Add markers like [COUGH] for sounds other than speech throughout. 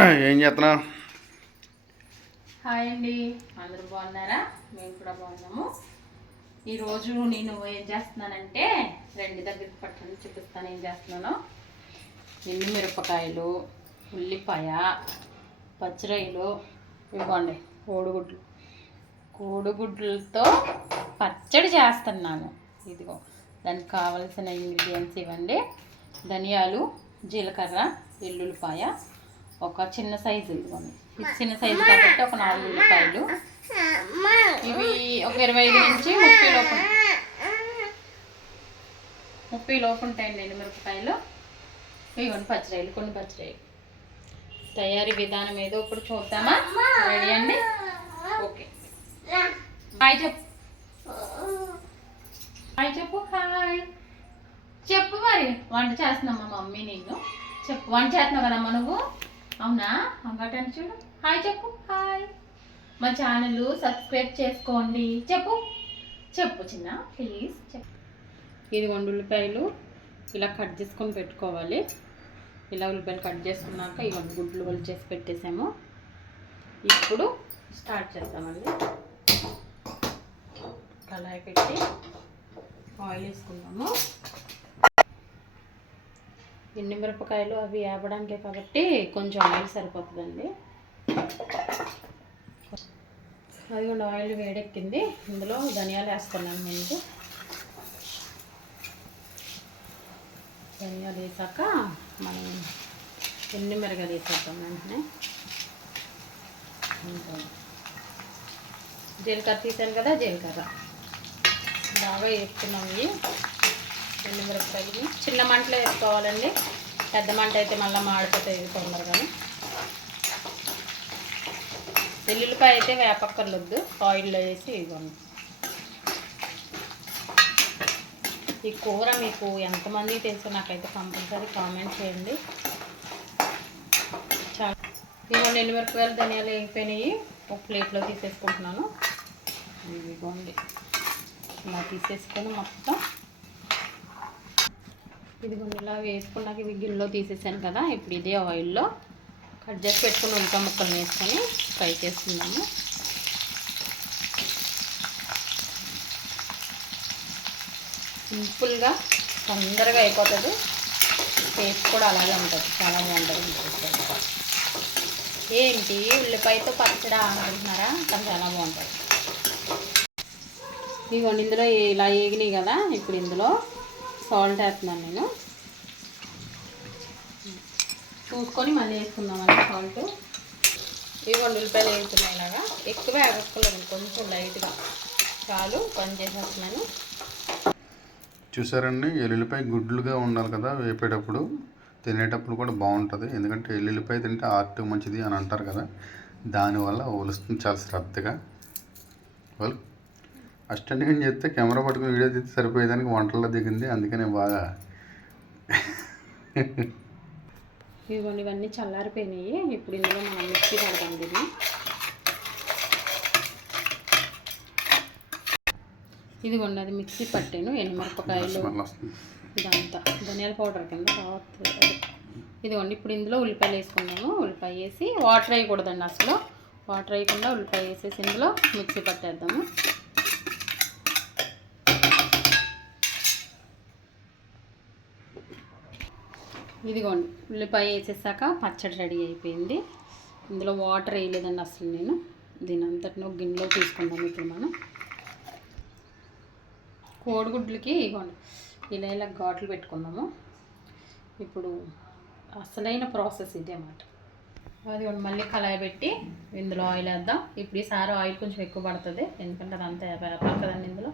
ఏం చేస్తున్నా హాయ్ అండి. అందరూ బాగున్నారా? మేము కూడా బాగున్నాము. ఈరోజు నేను ఏం చేస్తున్నానంటే రెండు దగ్గరికి పట్టుకొని చూపిస్తాను ఏం చేస్తున్నాను. ఎండు మిరపకాయలు ఉల్లిపాయ పచ్చిరొయ్యలు ఇవ్వండి కోడిగుడ్లు. కోడిగుడ్లతో పచ్చడి చేస్తున్నాను. ఇదిగో దానికి కావలసిన ఇంగ్రీడియంట్స్ ఇవ్వండి. ధనియాలు జీలకర్ర ఎల్లుల్లిపాయ ఒక చిన్న సైజు ఇదిగోండి. ఇది చిన్న సైజు కాబట్టి ఒక నాలుగు ఉల్లిపాయలు. ఇవి ఒక ఇరవై ఐదు నుంచి ముప్పై లోపు ముప్పై లోపు ఉంటాయండి ఎండు మిరపకాయలు. ఇవ్వండి పచ్చిరాయలు కొన్ని పచ్చిరాయలు. తయారీ విధానం ఏదో ఇప్పుడు చూద్దామా? రెడీ అండి? ఓకే. హాయ్ చెప్పు. హాయ్ చెప్పు హాయ్. చెప్పు మరి. వంట చేస్తున్నామా మమ్మీ నేను చెప్పు. వంట చేస్తున్నావు కదమ్మా నువ్వు? అవునా? అంగటాన్ని చూడు. హాయ్ చెప్పు. హాయ్. మా ఛానల్ సబ్స్క్రైబ్ చేసుకోండి. చెప్పు. చెప్పు చిన్న. ప్లీజ్ చెప్పు. ఇది వండు ఉల్లిపాయలు ఇలా కట్ చేసుకొని పెట్టుకోవాలి. ఇలా ఉల్లిపాయలు కట్ చేసుకున్నాక వండు గుడ్లు వాళ్ళు చేసి పెట్టేసాము. ఇప్పుడు స్టార్ట్ చేద్దామండి. కళాయి పెట్టి ఆయిల్ వేసుకుందాము. ఎండు మిరపకాయలు అవి వేపడానికే కాబట్టి కొంచెం ఆయిల్ సరిపోతుందండి. అది కూడా ఆయిల్ వేడెక్కింది. ఇందులో ధనియాలు వేస్తున్నాను ముందు ధనియాలు వేసాక మనం ఎండు మిరగాయలు వేసేద్దాం వెంటనే. జీలకర్ర తీసాను కదా జీలకర్ర. బాగా వేసుకున్నాం ఇవి. ఎండు మిరపకాయలు చిన్న మంటలో వేసుకోవాలండి. పెద్ద మంట అయితే మళ్ళీ మాడిపోతాయి తొందరగా వెల్లుల్లిపాయ అయితే వేపక్కర్లొద్దు. ఆయిల్లో వేసి ఇవ్వండి. ఈ కూర మీకు ఎంతమందికి తెలుసో నాకైతే కంపల్సరీ కామెంట్ చేయండి. చాలా ఇవ్వండి ఎండు మిరపకాయలు ధనియాలు వేగిపోయినాయి ఒక ప్లేట్లో తీసేసుకుంటున్నాను. ఇదిగోండి. ఇలా తీసేసుకొని మొత్తం ఇదిగోండి ఇలా వేసుకున్నాక ఇవి గిన్నెలో తీసేసాను కదా ఇప్పుడు ఇదే ఆయిల్లో కట్ చేసి పెట్టుకుని ఉల్లిపాయ ముక్కలు వేసుకొని ఫ్రై చేస్తున్నాము సింపుల్గా తొందరగా అయిపోతుంది. టేస్ట్ కూడా అలాగే ఉంటుంది. చాలా బాగుంటుంది. ఏంటి? ఉల్లిపాయతో పచ్చడి అనుకుంటున్నారా కానీ చాలా బాగుంటుంది. ఇదిగోండి ఇందులో ఇలా ఏగినాయి కదా ఇప్పుడు ఇందులో సాల్ట్ వేస్తున్నాను నేను. చూసుకొని మళ్ళీ వేసుకుందామండి సాల్ట్. ఇదిగోండి ఉల్లిపాయలు వేస్తున్నాయి ఇలాగా. ఎక్కువ వేగక్కలేదు కొంచెం లైట్గా. చాలు పని చేసేస్తున్నాను. చూసారండి ఎల్లుల్లిపాయ గుడ్లుగా ఉండాలి కదా వేపేటప్పుడు. తినేటప్పుడు కూడా బాగుంటుంది. ఎందుకంటే ఎల్లుల్లిపాయ తింటే ఆర్ట్ మంచిది అని అంటారు కదా. దానివల్ల ఒలుస్తుంది చాలా శ్రద్ధగా. అసిస్టెంట్గా చేస్తే కెమెరా పట్టుకుని వీడియో తీస్తే సరిపోయేదానికి వంటల్లో దిగింది అందుకనే బాగా ఇదిగోండి ఇవన్నీ చల్లారిపోయినాయి. ఇప్పుడు ఇందులో మనం మిక్సీ పడదాం దీన్ని. ఇదిగోండి అది మిక్సీ పట్టాను. ఎండుమిరపకాయలు ఇదంతా. ధనియాల పౌడర్ కింద. ఇదిగోండి ఇప్పుడు ఇందులో ఉల్లిపాయలు వేసుకున్నాము ఉల్లిపాయ వేసి వాటర్ వేయకూడదండి అసలు. వాటర్ వేయకుండా ఉల్లిపాయ వేసేసి ఇందులో మిక్సీ పట్టేద్దాము. ఇదిగోండి ఉల్లిపాయ వేసేసాక పచ్చడి రెడీ అయిపోయింది. ఇందులో వాటర్ వేయలేదండి అసలు నేను. దీని అంతటినో గిన్నెలో తీసుకుందాం ఇప్పుడు మనం. కోడిగుడ్లకి ఇగోండి ఇలా ఇలా ఘాట్లు పెట్టుకున్నాము. ఇప్పుడు అసలైన ప్రాసెస్ ఇదే అన్నమాట. అది మళ్ళీ కళాయి పెట్టి ఇందులో ఆయిల్ వేద్దాం. ఇప్పుడు ఈసారి ఆయిల్ కొంచెం ఎక్కువ పడుతుంది. ఎందుకంటే అదంతా వేపాలి కదండి ఇందులో.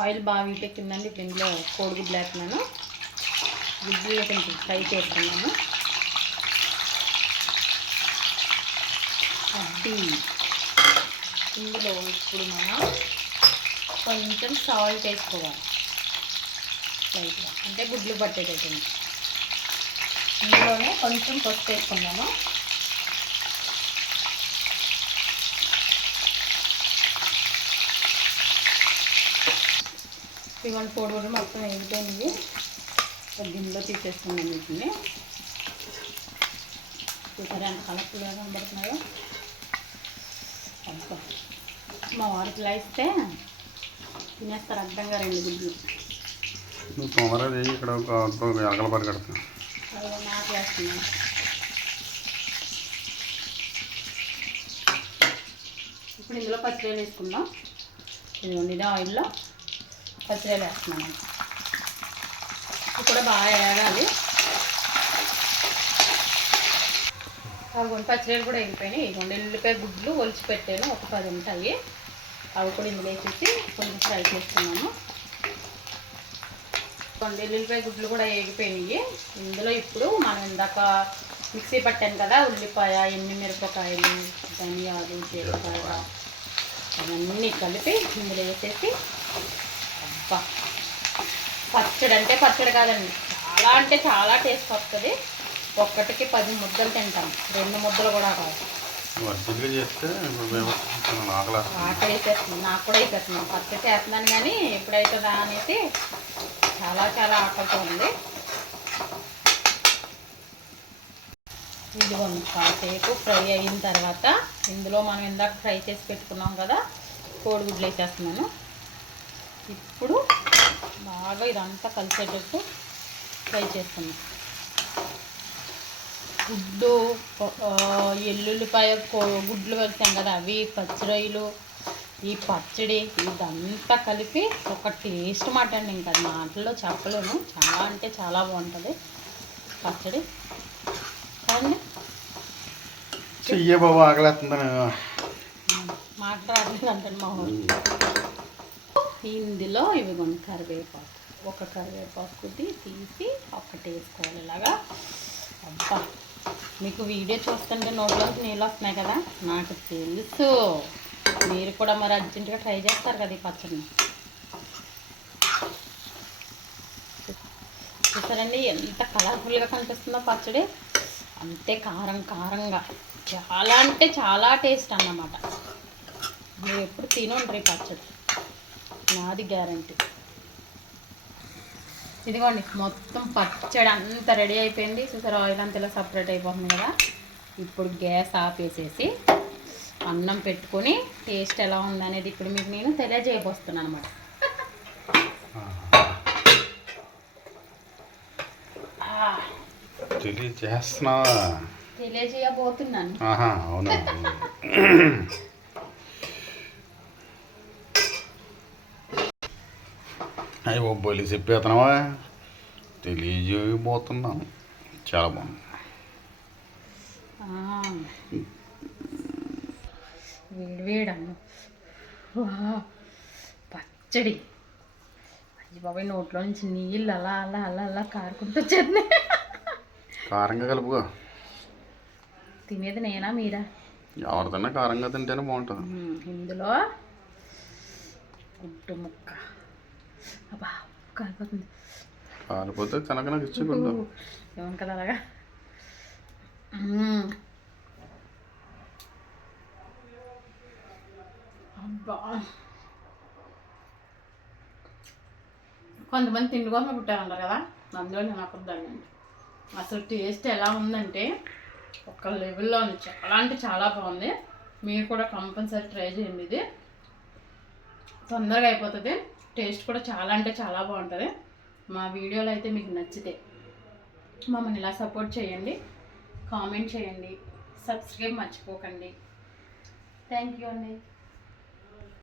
ఆయిల్ బాగా వీటెక్కిందండి ఇప్పుడు ఇందులో కోడిగుడ్లు వేస్తున్నాను. గుడ్లు కొంచెం ఫ్రై చేస్తున్నాము అడ్డి ఇందులో ఇప్పుడు మనం కొంచెం సాల్ట్ వేసుకోవాలి. లైట్గా అంటే గుడ్లు పట్టేటట్టు. ఇందులోనే కొంచెం పసుపు వేసుకున్నాము ఇవాళ పొడి కూడా మొత్తం ఎగిపోయింది గిన్నెలో తీసేసుకున్నాం వీటిని. చూసారా ఎంత కలర్ఫుల్గా కనబడుతున్నాయో? అబ్బా. మా వారికి ఇలా ఇస్తే తినేస్తారు అడ్డంగా రెండు గుడ్లు నువ్వు తొందరగా చేయి ఇక్కడ ఒక ఎలకల పరిగెడుతున్నా నాకు వేస్తున్నాను ఇప్పుడు ఇందులో పచ్చిరొయ్యలు వేసుకుందాం. ఇదిగోండి ఇది ఆయిల్లో పచ్చిరొయ్యలు వేస్తున్నాను. కూడా బాగా వేగాలి అవి పచ్చిరొయ్యలు కూడా వేగిపోయినాయి ఇదిగోండి ఎల్లిపాయ గుడ్లు ఒలిచి పెట్టాను. ఒక పది ఉంటాయి. అవి కూడా ఇందులో వేసేసి కొంచెం ఫ్రై చేస్తున్నాను. కొన్ని ఎల్లుల్లిపాయ గుడ్లు కూడా వేగిపోయినాయి ఇందులో ఇప్పుడు మనం ఇందాక మిక్సీ పట్టాను కదా ఉల్లిపాయ ఎన్ని మిరపకాయలు ధనియాలు జీలకర్ర అవన్నీ కలిపి ఇందులో వేసేసి అబ్బా! పచ్చడి అంటే పచ్చడి కాదండి. చాలా అంటే చాలా టేస్ట్ వస్తుంది. ఒక్కటికి పది ముద్దలు తింటాం. రెండు ముద్దలు కూడా కాదు. ఆకలి వేసేస్తుంది నాకు కూడా వేసేస్తుంది పచ్చడి చేస్తున్నాను కానీ ఎప్పుడైతుందా అనేసి చాలా చాలా ఆకలితో ఉంది. ఇదిగోండి కాసేపు ఫ్రై అయిన తర్వాత ఇందులో మనం ఇందాక ఫ్రై చేసి పెట్టుకున్నాం కదా కోడిగుడ్లు వేసేస్తున్నాను. ఇప్పుడు బాగా ఇదంతా కలిసేటట్టు ఫ్రై చేస్తున్నాం గుడ్డు ఎల్లుల్లిపాయ గుడ్లు వేస్తాం కదా అవి పచ్చిరొయ్యలు ఈ పచ్చడి ఇదంతా కలిపి ఒక టేస్ట్ మాట అండి. ఇంకా మాటల్లో చెప్పలేము చాలా అంటే చాలా బాగుంటుంది పచ్చడి. కానీ చెయ్యే బాబు ఆకలేస్తుందని. మాట్లాడలేదు అంటే మా. ఇందులో ఇవిగోండి కరివేపాకు. ఒక కరివేపాకుది తీసి ఒకటి వేసుకోవాలి ఇలాగా. అబ్బా మీకు వీడియో చూస్తుంటే నోట్లోకి నీళ్ళు వస్తున్నాయి కదా? నాకు తెలుసు. మీరు కూడా మరి అర్జెంటుగా ట్రై చేస్తారు కదా ఈ పచ్చడిని. చూసారండి ఎంత కలర్ఫుల్గా కనిపిస్తుందో పచ్చడి. అంతే కారం కారంగా. చాలా అంటే చాలా టేస్ట్ అన్నమాట. మీరు ఎప్పుడు తినుండ్రి ఈ పచ్చడి. నాది గ్యారంటీ. ఇదిగోండి మొత్తం పచ్చడి అంతా రెడీ అయిపోయింది. చూసారు ఆయిల్ అంతా ఇలా సపరేట్ అయిపోతుంది కదా? ఇప్పుడు గ్యాస్ ఆపేసేసి అన్నం పెట్టుకొని టేస్ట్ ఎలా ఉందనేది ఇప్పుడు మీకు నేను తెలియజేయబోస్తున్నాను అనమాట తెలియజేస్తున్నావా? తెలియజేయబోతున్నాను. అవునా [LAUGHS] అయ్యి ఓ బొలి చెప్పేస్తున్నావా తెలియజేయబోతున్నాను. చాలా బాగుంది. ఆ. వేడి వేడి అన్నం వా, పచ్చడి. అయ్యి బాబాయ్ నోట్లో నుంచి నీళ్ళు అలా అలా అలా అలా కారుకుంటూ వచ్చేస్తున్నాయి. కారంగా కలుపుకో. తినేది నేనా మీరా? ఎవరిదన్నా కారంగా తింటేనే బాగుంటుంది. ఇందులో గుడ్డు ముక్క. అబ్బా కాలిపోతుంది కాలిపోతే ఇచ్చేకుంటా ఏమను కదా అలాగా. అబ్బా. కొంతమంది తిండి కోసమే పుట్టారంటారు కదా అందులో నేను అబద్ధాన్ని అసలు టేస్ట్ ఎలా ఉందంటే ఒక లెవెల్లో ఉంది. చాలా అంటే చాలా బాగుంది. మీరు కూడా కంపల్సరీ ట్రై చేయండి ఇది. తొందరగా అయిపోతుంది. టేస్ట్ కూడా చాలా అంటే చాలా బాగుంటుంది. మా వీడియోలు అయితే మీకు నచ్చితే మమ్మల్ని ఇలా సపోర్ట్ చేయండి. కామెంట్ చేయండి. సబ్స్క్రైబ్ మర్చిపోకండి. థ్యాంక్ యూ అండి.